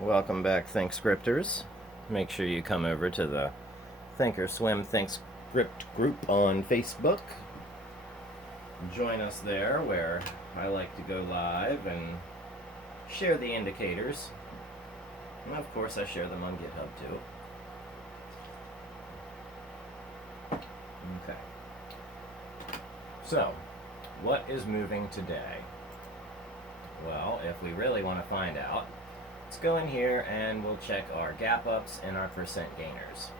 Welcome back, Think Scripters. Make sure you come over to the Thinkorswim Think Script group on Facebook. Join us there, where I like to go live and share the indicators. And of course, I share them on GitHub too. Okay. So, what is moving today? Well, if we really want to find out, let's go in here and we'll check our gap ups and our percent gainers.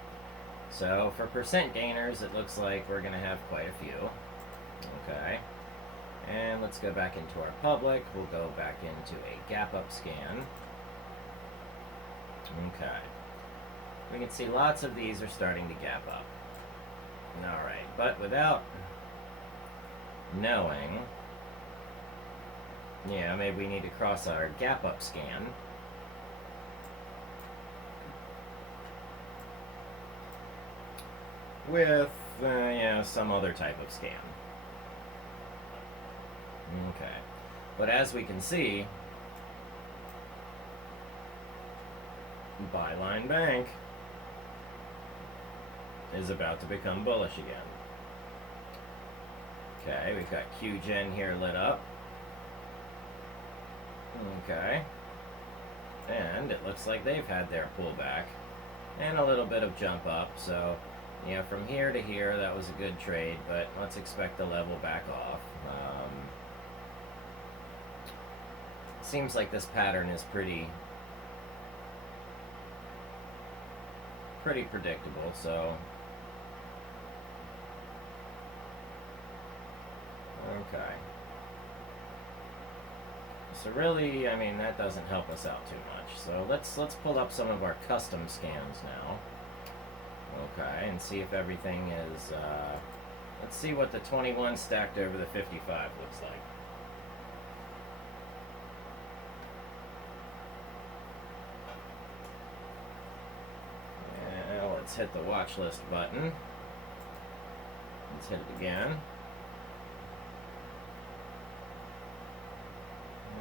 So for percent gainers, it looks like we're going to have quite a few. Okay. And let's go back into our public. We'll go back into a gap up scan. Okay. We can see lots of these are starting to gap up. Alright, but without knowing, maybe we need to cross our gap up scan. With, some other type of scan. Okay. But as we can see, Byline Bank is about to become bullish again. Okay, we've got QGen here lit up. Okay. And it looks like they've had their pullback and a little bit of jump up, so from here to here, that was a good trade, but let's expect the level back off. Seems like this pattern is pretty predictable, so okay. So really, that doesn't help us out too much. So let's pull up some of our custom scans now. Okay, and see if everything is, let's see what the 21 stacked over the 55 looks like. And let's hit the watch list button. Let's hit it again.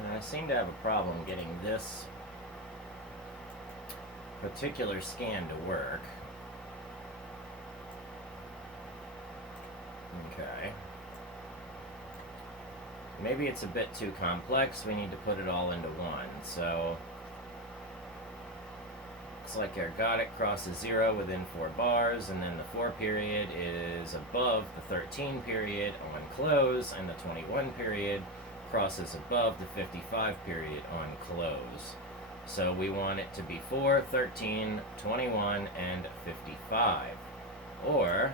And I seem to have a problem getting this particular scan to work. Okay. Maybe it's a bit too complex. We need to put it all into one. So, looks like Ergodic crosses 0 within 4 bars, and then the 4 period is above the 13 period on close, and the 21 period crosses above the 55 period on close. So we want it to be 4, 13, 21, and 55. Or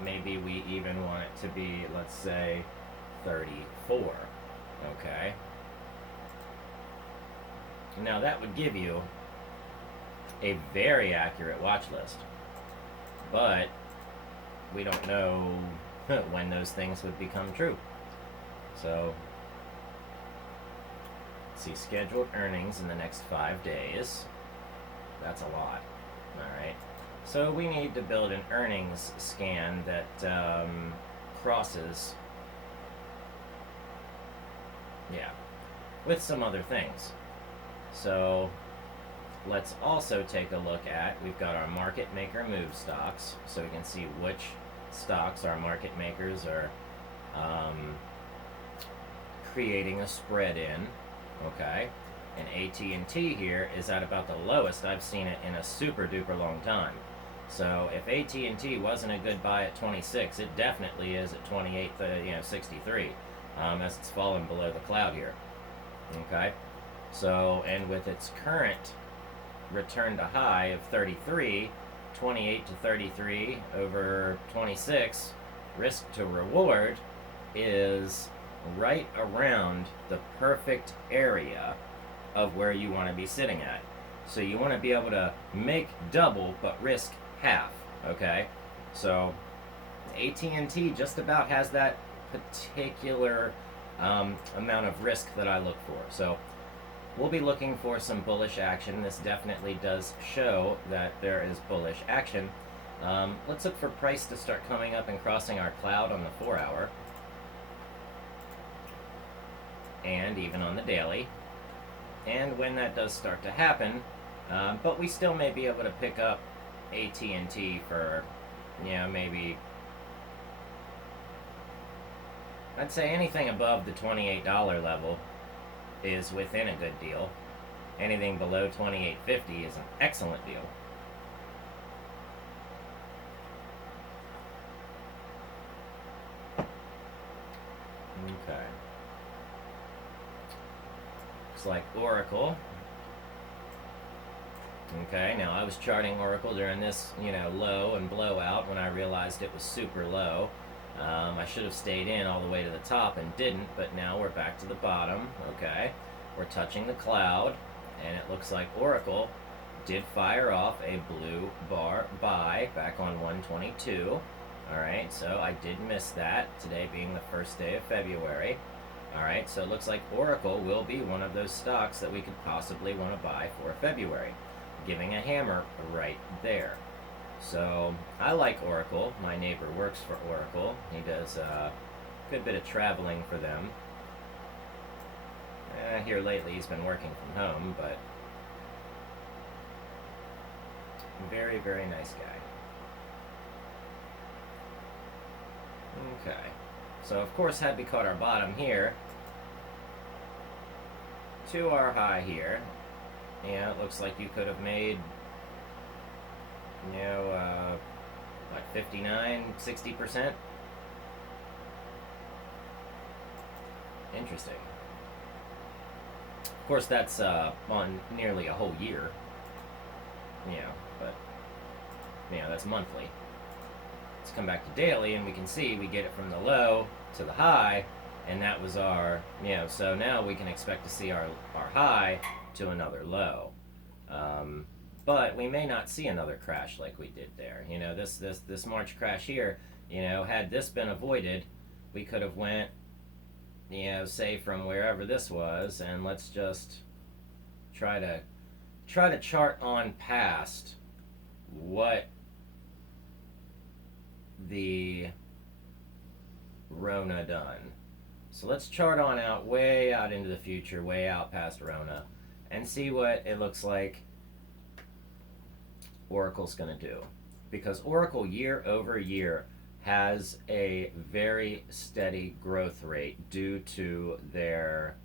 maybe we even want it to be, let's say, 34. Okay. Now that would give you a very accurate watch list. But we don't know when those things would become true. So, let's see, scheduled earnings in the next 5 days. That's a lot. Alright. So we need to build an earnings scan that crosses, with some other things. So let's also take a look at, we've got our market maker move stocks, so we can see which stocks our market makers are creating a spread in. Okay. And AT&T here is at about the lowest I've seen it in a super duper long time. So if AT&T wasn't a good buy at 26, it definitely is at 28, 63, as it's fallen below the cloud here. Okay, so, and with its current return to high of 33, 28 to 33 over 26, risk to reward is right around the perfect area of where you want to be sitting at. So you want to be able to make double but risk half. Okay, so AT&T just about has that particular amount of risk that I look for. So we'll be looking for some bullish action. This definitely does show that there is bullish action. Let's look for price to start coming up and crossing our cloud on the 4-hour. And even on the daily. And when that does start to happen, but we still may be able to pick up AT&T for, maybe, I'd say anything above the $28 level is within a good deal. Anything below $28.50 is an excellent deal. Okay. Looks like Oracle. Okay, now I was charting Oracle during this, low and blowout when I realized it was super low. I should have stayed in all the way to the top and didn't, but now we're back to the bottom. Okay, we're touching the cloud, and it looks like Oracle did fire off a blue bar buy back on 122. Alright, so I did miss that, today being the first day of February. Alright, so it looks like Oracle will be one of those stocks that we could possibly want to buy for February, giving a hammer right there. So I like Oracle. My neighbor works for Oracle. He does a good bit of traveling for them. Here lately he's been working from home, but very, very nice guy. Okay, so of course had we caught our bottom here to our high here, it looks like you could have made, like 59, 60%. Interesting. Of course that's on nearly a whole year, but that's monthly. Let's come back to daily, and we can see we get it from the low to the high, and that was our, so now we can expect to see our high to another low. But we may not see another crash like we did there. This March crash here, had this been avoided, we could have went, say from wherever this was, and let's just try to chart on past what the Rona done. So let's chart on out, way out into the future, way out past Rona, and see what it looks like Oracle's going to do. Because Oracle year over year has a very steady growth rate due to their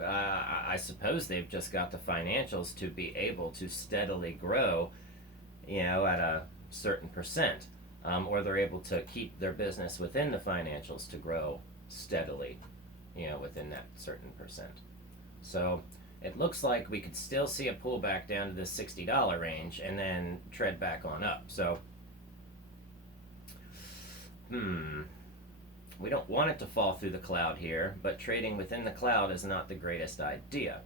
I suppose they've just got the financials to be able to steadily grow, at a certain percent, or they're able to keep their business within the financials to grow steadily, within that certain percent. So it looks like we could still see a pullback down to the $60 range and then tread back on up. So, we don't want it to fall through the cloud here, but trading within the cloud is not the greatest idea.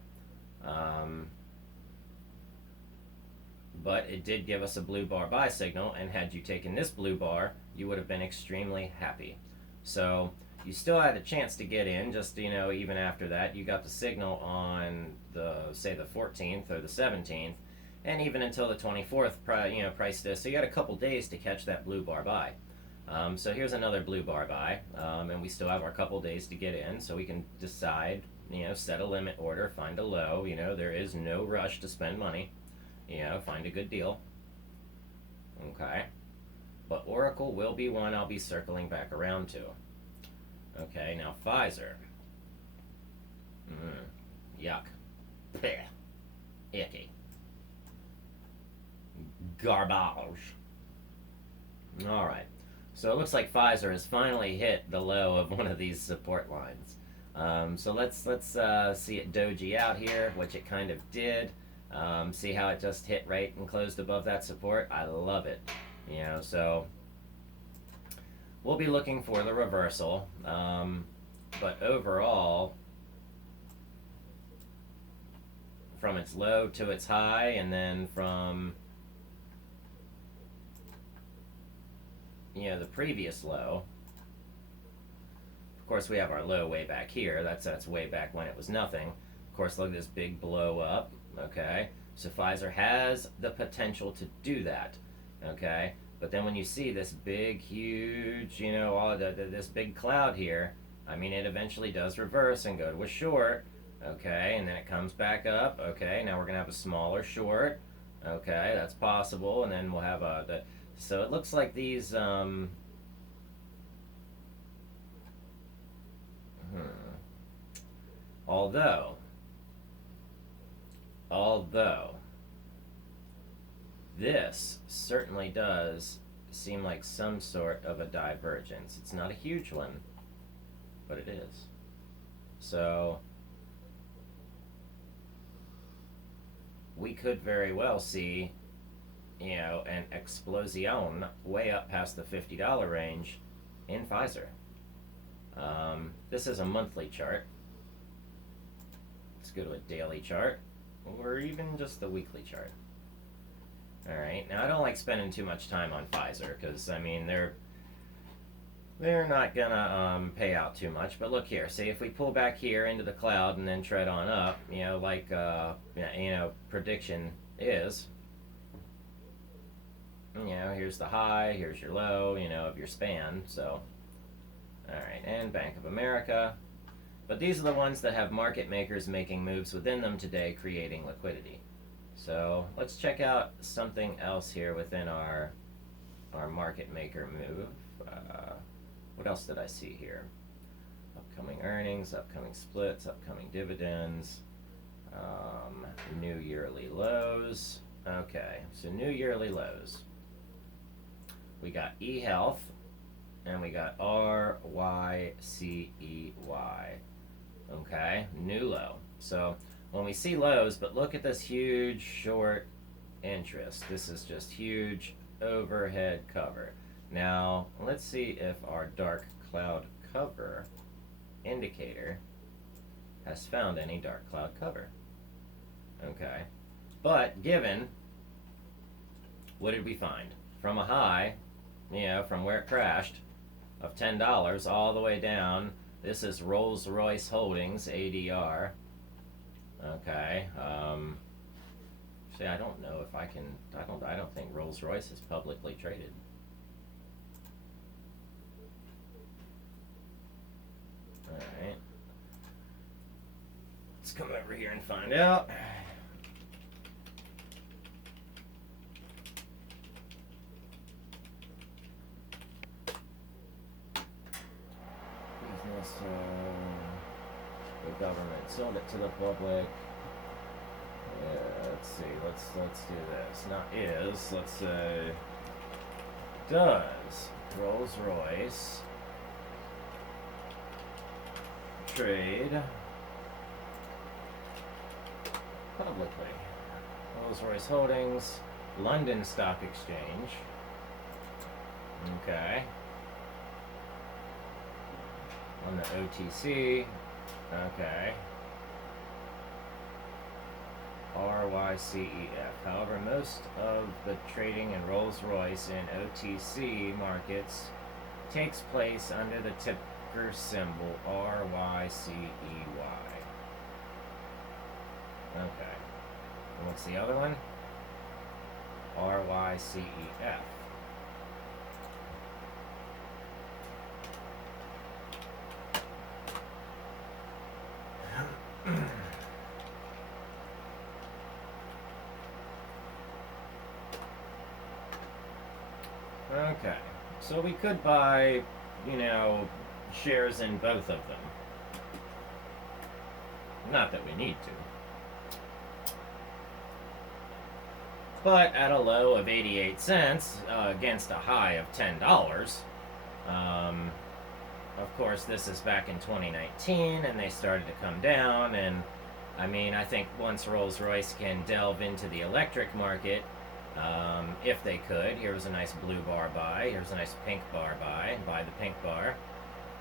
But it did give us a blue bar buy signal, and had you taken this blue bar, you would have been extremely happy. So you still had a chance to get in, just, even after that. You got the signal on say the 14th or the 17th, and even until the 24th, priced this. So you had a couple days to catch that blue bar buy. So here's another blue bar buy, and we still have our couple days to get in, so we can decide, set a limit order, find a low. There is no rush to spend money. Find a good deal. Okay. But Oracle will be one I'll be circling back around to. Okay, now Pfizer. Yuck. Blech. Icky. Garbage. Alright. So it looks like Pfizer has finally hit the low of one of these support lines. So let's see it doji out here, which it kind of did. See how it just hit right and closed above that support? I love it. So we'll be looking for the reversal. But overall, from its low to its high, and then from the previous low. Of course, we have our low way back here. That's way back when it was nothing. Of course, look at this big blow up. Okay, so Pfizer has the potential to do that. Okay, but then when you see this big, huge, all this big cloud here, I mean, it eventually does reverse and go to a short. Okay, and then it comes back up. Okay, now we're gonna have a smaller short. Okay, that's possible, and then we'll have so it looks like these hmm, although although this certainly does seem like some sort of a divergence. It's not a huge one, but it is. So we could very well see, an explosion way up past the $50 range in Pfizer. This is a monthly chart. Let's go to a daily chart, or even just the weekly chart. All right. Now I don't like spending too much time on Pfizer because I mean they're not gonna pay out too much. But look here. See if we pull back here into the cloud and then tread on up. Like prediction is. Here's the high. Here's your low. Of your span. So, all right. And Bank of America. But these are the ones that have market makers making moves within them today, creating liquidity. So let's check out something else here within our market maker move. What else did I see here? Upcoming earnings, upcoming splits, upcoming dividends, new yearly lows. Okay, so new yearly lows. We got eHealth, and we got RYCEY. Okay, new low. So when we see lows, but look at this huge short interest. This is just huge overhead cover. Now, let's see if our dark cloud cover indicator has found any dark cloud cover. Okay. But given, what did we find? From a high, from where it crashed, of $10 all the way down, this is Rolls-Royce Holdings, ADR. Okay. See, I don't know if I can. I don't think Rolls-Royce is publicly traded. All right. Let's come over here and find out. Business. The government sold it to the public. Let's see. Let's do this. Not is. Let's say does Rolls-Royce trade publicly? Rolls-Royce Holdings, London Stock Exchange. Okay. On the OTC. Okay. RYCEF. However, most of the trading in Rolls-Royce in OTC markets takes place under the ticker symbol RYCEY. Okay. And what's the other one? RYCEF. Okay, so we could buy, shares in both of them. Not that we need to. But at a low of 88 cents against a high of $10, of course, this is back in 2019, and they started to come down, and I think once Rolls-Royce can delve into the electric market, if they could. Here was a nice blue bar buy. Here's a nice pink bar buy. Buy the pink bar.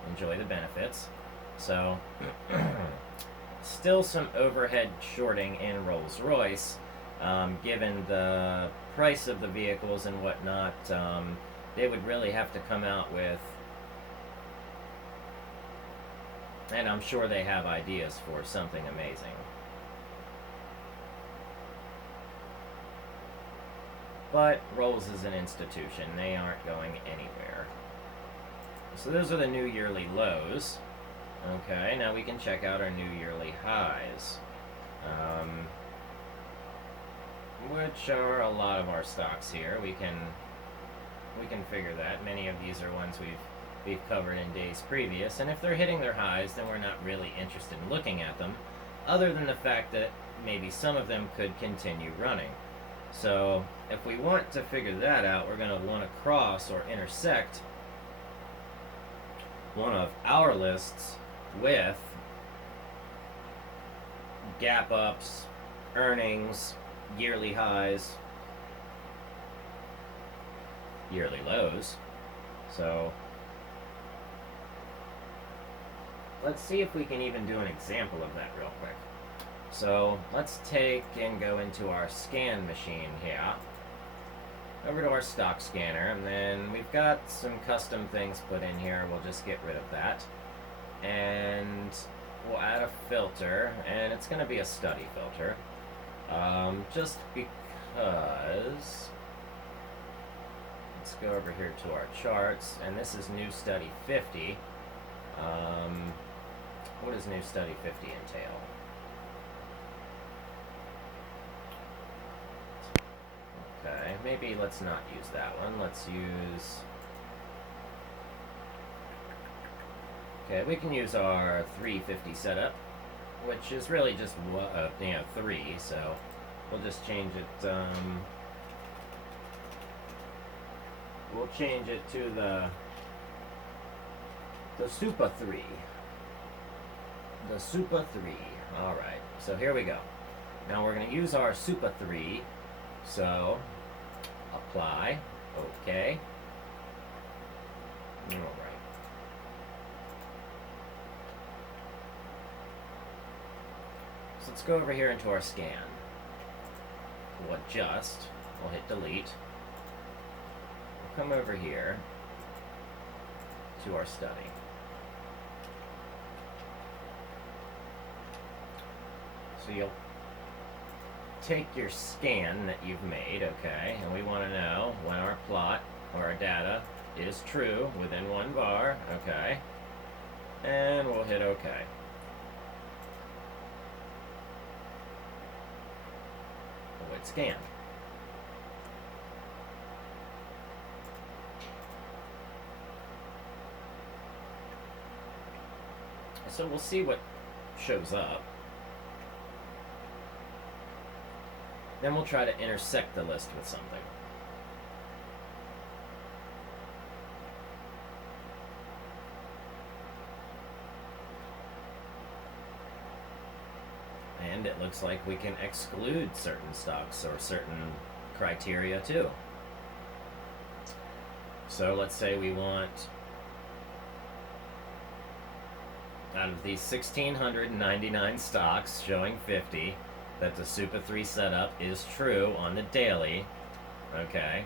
Enjoy the benefits. So, still some overhead shorting in Rolls-Royce, given the price of the vehicles and whatnot. They would really have to come out with, and I'm sure they have ideas for something amazing. But Rolls is an institution. They aren't going anywhere. So those are the new yearly lows. Okay, now we can check out our new yearly highs, which are a lot of our stocks here. We can figure that. Many of these are ones we've covered in days previous, and if they're hitting their highs, then we're not really interested in looking at them, other than the fact that maybe some of them could continue running. So if we want to figure that out, we're going to want to cross or intersect one of our lists with gap ups, earnings, yearly highs, yearly lows. So let's see if we can even do an example of that real quick. So let's take and go into our scan machine here, over to our stock scanner, and then we've got some custom things put in here. We'll just get rid of that, and we'll add a filter, and it's going to be a study filter, just because. Let's go over here to our charts, and this is new study 50. What does new study 50 entail? Okay, maybe let's not use that one. Let's use... Okay, we can use our 350 setup, which is really just 3, so we'll just change it, we'll change it to the Super 3. The Super 3. Alright, so here we go. Now we're going to use our Super 3, so apply, okay. Alright. So let's go over here into our scan. We'll adjust, we'll hit delete. We'll come over here to our study. So you'll take your scan that you've made, okay, and we want to know when our plot or our data is true within 1 bar, okay, and we'll hit okay. We'll hit scan. So we'll see what shows up. Then we'll try to intersect the list with something. And it looks like we can exclude certain stocks or certain criteria too. So let's say we want, out of these 1,699 stocks showing 50, that the Super 3 setup is true on the daily, okay?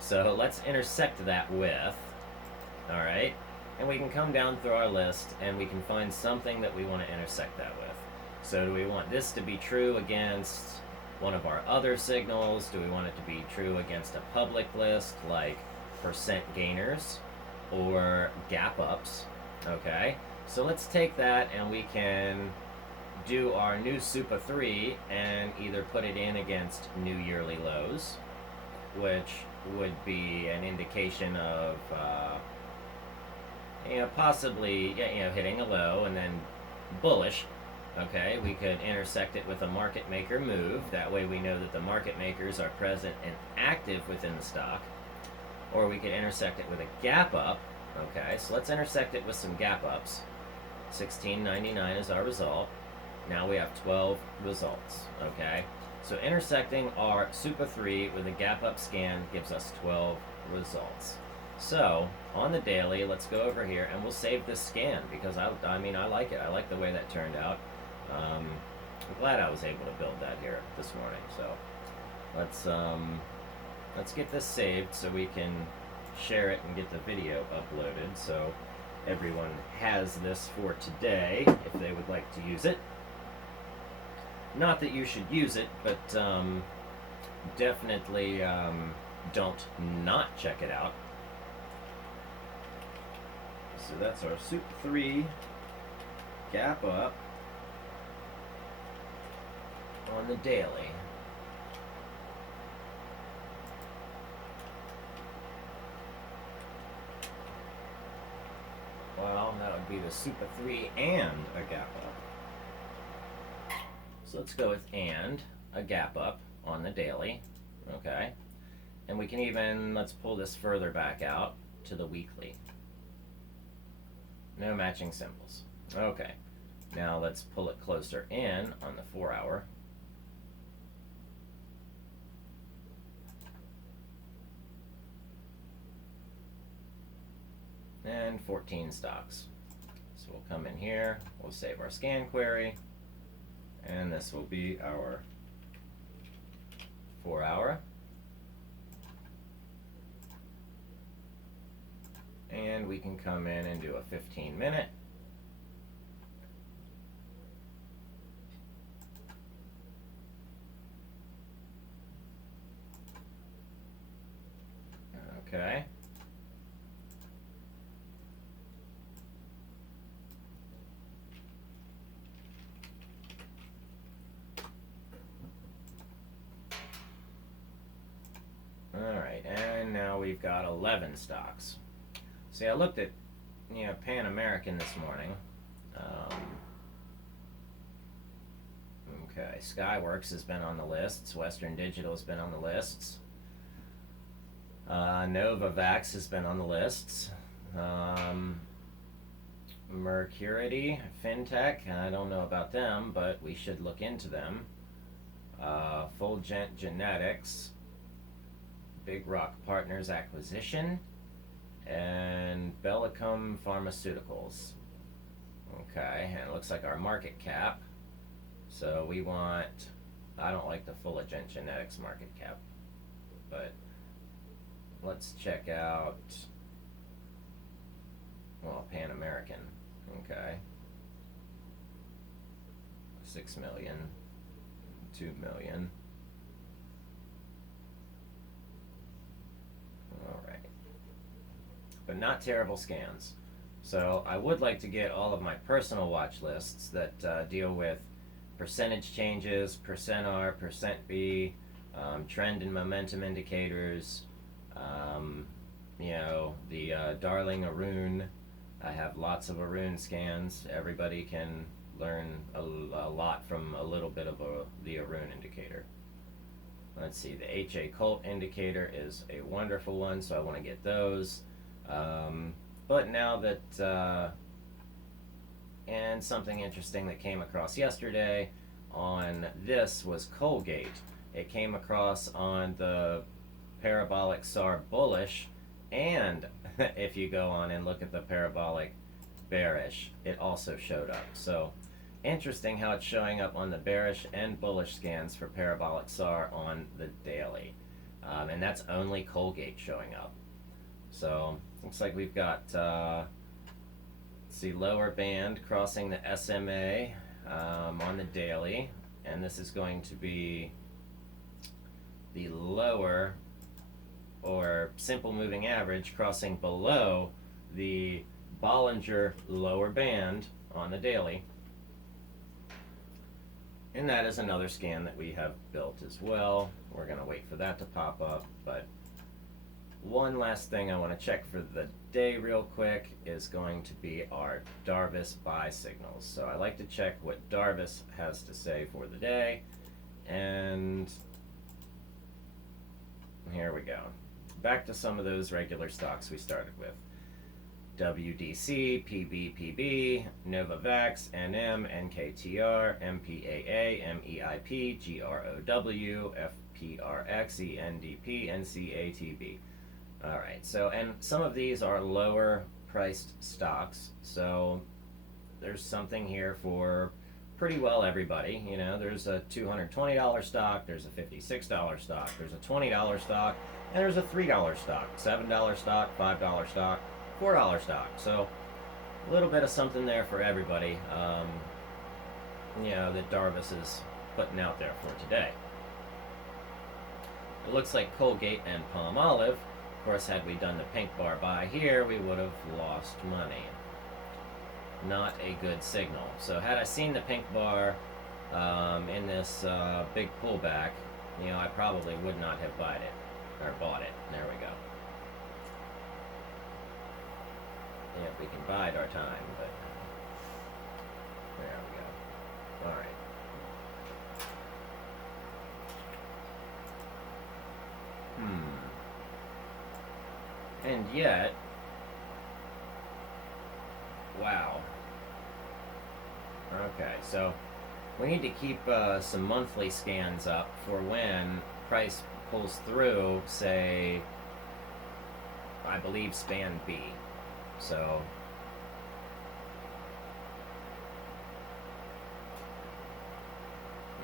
So let's intersect that with, alright? And we can come down through our list and we can find something that we want to intersect that with. So do we want this to be true against one of our other signals? Do we want it to be true against a public list like percent gainers or gap ups, okay? So let's take that and we can do our new Super 3 and either put it in against new yearly lows, which would be an indication of possibly hitting a low and then bullish. Okay, we could intersect it with a market maker move. That way we know that the market makers are present and active within the stock. Or we could intersect it with a gap up. Okay, so let's intersect it with some gap ups. 16.99 is our result. Now we have 12 results, okay? So intersecting our Super 3 with a gap up scan gives us 12 results. So on the daily, let's go over here and we'll save this scan because I like it. I like the way that turned out. I'm glad I was able to build that here this morning. So let's get this saved so we can share it and get the video uploaded so everyone has this for today if they would like to use it. Not that you should use it, but definitely don't not check it out. So that's our Super 3 gap up on the daily. Well, that would be the Super 3 and a gap up. So let's go with and a gap up on the daily. Okay. And we can even, let's pull this further back out to the weekly. No matching symbols. Okay. Now let's pull it closer in on the 4 hour. And 14 stocks. So we'll come in here, we'll save our scan query, and this will be our 4 hour. And we can come in and do a 15-minute. Okay. Alright, and now we've got 11 stocks. See, I looked at, Pan American this morning. Okay, Skyworks has been on the lists. Western Digital has been on the lists. Novavax has been on the lists. Mercurity, FinTech, I don't know about them, but we should look into them. Fulgent Genetics, Big Rock Partners Acquisition, and Bellicum Pharmaceuticals. Okay, and it looks like our market cap. So we want, I don't like the Fulgent Genetics market cap, but let's check out, well, Pan American. Okay. 6 million, 2 million. Alright. But not terrible scans. So I would like to get all of my personal watch lists that deal with percentage changes, percent R, percent B, trend and momentum indicators, the Darling Arun. I have lots of Arun scans. Everybody can learn a lot from a little bit of the Arun indicator. Let's see, the HA Colt indicator is a wonderful one, so I want to get those. But now that, and something interesting that came across yesterday on this was Colgate. It came across on the parabolic SAR bullish, and if you go on and look at the parabolic bearish, it also showed up. So interesting how it's showing up on the bearish and bullish scans for parabolic SAR on the daily. And that's only Colgate showing up. So looks like we've got, let's see, lower band crossing the SMA on the daily. And this is going to be the lower or simple moving average crossing below the Bollinger lower band on the daily. And that is another scan that we have built as well. We're going to wait for that to pop up. But one last thing I want to check for the day real quick is going to be our Darvis buy signals. So I like to check what Darvis has to say for the day. And here we go. Back to some of those regular stocks we started with. WDC, PBPB, Novavax, NM, NKTR, MPAA, MEIP, GROW, FPRX, ENDP, NCATB. Alright, so, and some of these are lower priced stocks, so there's something here for pretty well everybody. There's a $220 stock, there's a $56 stock, there's a $20 stock, and there's a $3 stock, $7 stock, $5 stock, $4 stock. So a little bit of something there for everybody, that Darvis is putting out there for today. It looks like Colgate and Palmolive. Of course, had we done the pink bar buy here, we would have lost money. not a good signal. So had I seen the pink bar in this big pullback, you know, I probably would not have bought it. There we go. Yeah, we can bide our time, but there we go. All right. And yet, wow. Okay, so we need to keep some monthly scans up for when price pulls through, say, I believe span B. So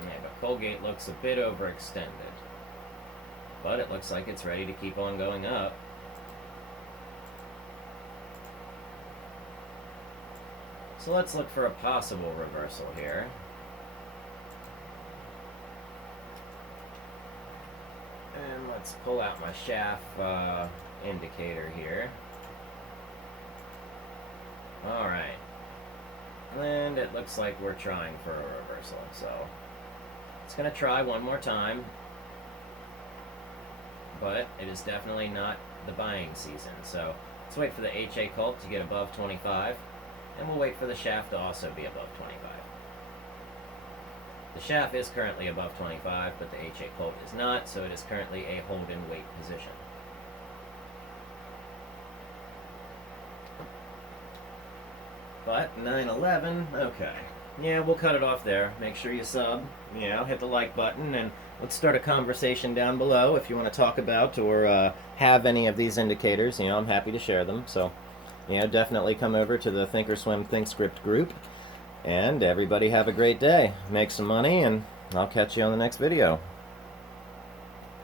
yeah, but Colgate looks a bit overextended, but it looks like it's ready to keep on going up. So let's look for a possible reversal here. And let's pull out my shaft indicator here. Alright. And it looks like we're trying for a reversal. So it's going to try one more time. But it is definitely not the buying season. So let's wait for the HA cult to get above 25. And we'll wait for the shaft to also be above 25. The shaft is currently above 25, but the HA cult is not, so it is currently a hold and wait position. But 9/11, okay. Yeah, we'll cut it off there. Make sure you sub, you know, hit the like button, and let's start a conversation down below if you want to talk about or have any of these indicators. You know, I'm happy to share them. So, you know, definitely come over to the Thinkorswim ThinkScript group. And everybody have a great day. Make some money, and I'll catch you on the next video.